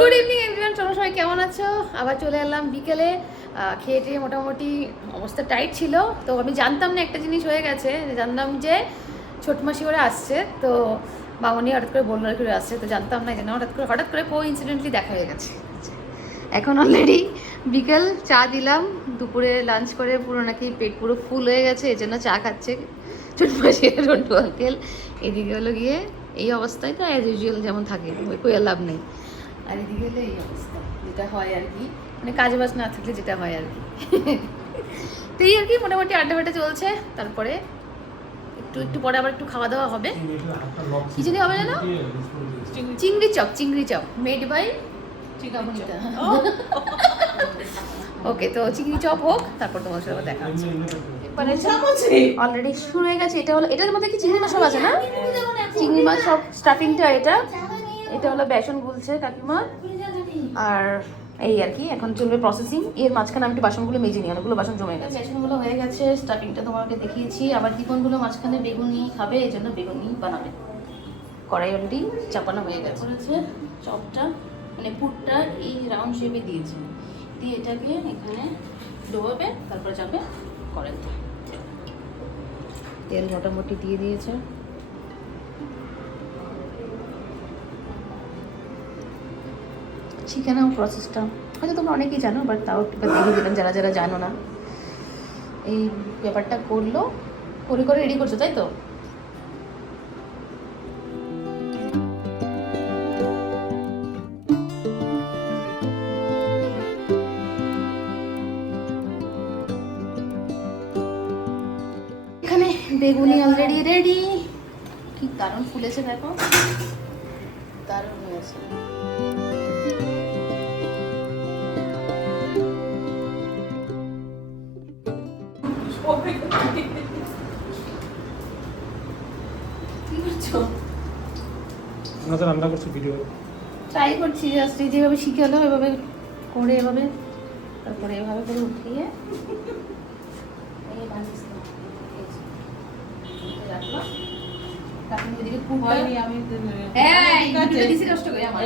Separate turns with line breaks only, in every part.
Good evening everyone তোমরা সবাই কেমন আছো? আবার চলে এলাম বিকেলে। খেয়ে টেয়ে মোটামুটি অবস্থা টাইট ছিল। তো আমি জানতাম না একটা জিনিস হয়ে গেছে। জানতাম যে ছোট মাসি করে আসছে। তো মামনি হঠাৎ করে বলল করে আসছে। তো জানতাম না যেন হঠাৎ করে হঠাৎ করে কো ইনসিডেন্টলি দেখা হয়ে গেছে। এখন অলরেডি বিকেল চা দিলাম। দুপুরে লাঞ্চ করে পুরো নাকি পেট পুরো ফুল হয়ে গেছে। এই জন্য চা খাচ্ছে ছোট মাসি রন্টু আঙ্কেল এদিকে হলো গিয়ে এই অবস্থায় তো অ্যাজ ইউজুয়াল যেমন থাকে ওই কই লাভ নেই। আর এদিকে হলো এই অবস্থা যেটা হয় আর কি। মানে কাজ বাজ না থাকলে যেটা হয় আর কি। তো এই আর কি মোটামুটি আড্ডা ফাড্ডা চলছে তারপরে একটু একটু পরে আবার একটু খাওয়া দাওয়া হবে। কি হবে জানো? চিংড়ি চপ চিংড়ি চপ। মেড বাই ওকে তো চিংড়ি চপ হোক তারপর তোমার সাথে আবার দেখা হচ্ছে। অলরেডি শুরু হয়ে গেছে এটা হলো এটার মধ্যে কি চিংড়ি মাছ সব আছে না? চিংড়ি মাছ সব স্টাফিংটা এটা। এটা হলো বেসন গুলছে কাকিমা। আর এই আর কি এখন চলবে প্রসেসিং এর মাঝখানে আমি একটু বাসনগুলো মেজে নিই অনেকগুলো বাসন জমে গেছে। বেসনগুলো হয়ে গেছে স্টাফিংটা তোমাকে দেখিয়েছি। আবার টিপনগুলো মাঝখানে বেগুনি খাবে এই জন্য বেগুনি বানাবে। কড়াই অলরেডি চাপানো হয়ে গেছে। হচ্ছে চপটা মানে পুরটা এই রাউন্ড শেপে দিয়েছি। দিয়ে এটাকে এখানে ডোবাবে তারপরে যাবে কড়াইতে। তেল মোটামুটি দিয়ে দিয়েছে। শিখে প্রসেসটা হয়তো তোমরা অনেকেই জানো বাট তাও একটু দেখিয়ে দিলাম, যারা যারা জানো না। এই ব্যাপারটা করল, করে করে রেডি করছ, তাই তো? এখানে বেগুনি অলরেডি রেডি কি দারুণ ফুলেছে, দেখো। দারুণ হয়েছে।
আমরা রান্না করছি ভিডিও
ট্রাই করছি জাস্ট এই যেভাবে শিখে হলো এভাবে করে এভাবে তারপরে এভাবে করে উঠিয়ে এই বানিয়েছি। এই যে। এটা রাখলাম। তারপরে ওইদিকে পুরটা-
হয়নি আমি
এই, দুটোতে দিছি নষ্ট করে আমার।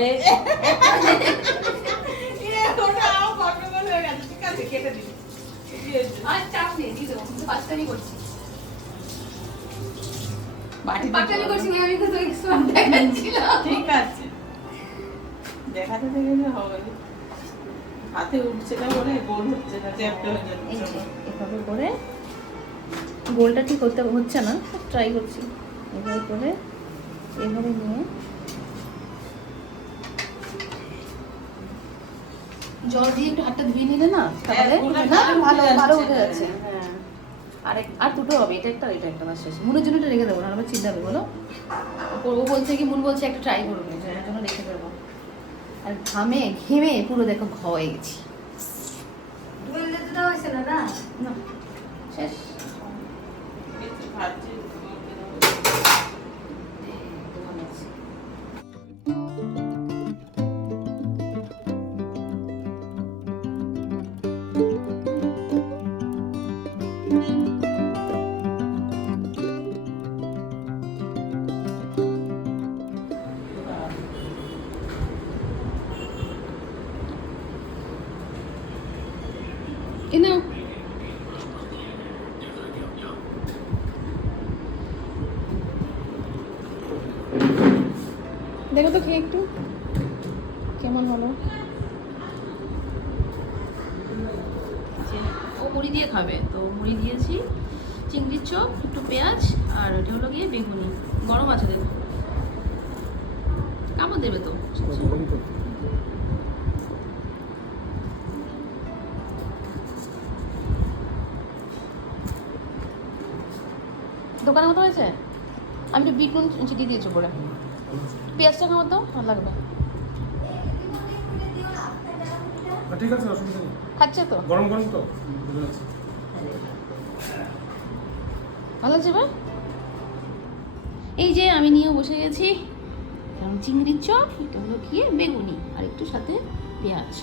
আর চাপ নেই, দিয়ে পাঁচটানি করছি। পাঁচটানি করছি, মানে আমি দেখাচ্ছিলাম।
ঠিক আছে। দেখাতে দেখে হবে। হাতে উঠছে না বলে গোল হচ্ছে না চ্যাপটা হয়ে যাচ্ছে
এভাবে করে গোলটা ঠিক করতে হচ্ছে না ট্রাই করছি। এভাবে করে এভাবে নিয়ে। জল দিয়ে একটু হাতটা ধুয়ে নিলে না তাহলে ভালো ভালো উঠে যাচ্ছে।
হ্যাঁ
আর এক- আর দুটো হবে এটা একটা এটা একটা বাস শেষ মুনের জন্য এটা রেখে দেবো না আমার চিন্তা হবে বলো। ও ও বলছে কি মুন বলছে একটা ট্রাই করবে এটার জন্য রেখে দেবো। আর ঘামে ঘেমে পুরো দেখো ঘ হয়ে গেছি। না শেষ। এ নাও দেখো তো খেয়ে একটু কেমন হলো? ও মুড়ি দিয়ে খাবে। তো মুড়ি দিয়েছি চিংড়ির চপ একটু পেঁয়াজ আর ওটা হলো গিয়ে বেগুনি। গরম আছে দেখো। কামড় দেবে তো। দোকানের মতো হয়েছে? আমি একটু বিট নুন দিয়েছি উপরে। পেঁয়াজটা খাওয়া তো ভালো লাগবে।
ঠিক আছে অসুবিধা নেই।
খাচ্ছে তো?
গরম গরম তো?
ভালো লাগছে এবার? এই যে আমি নিয়ে বসে গেছি চিংড়ির চপ এটা হলো গিয়ে বেগুনি আর একটু সাথে পেঁয়াজ।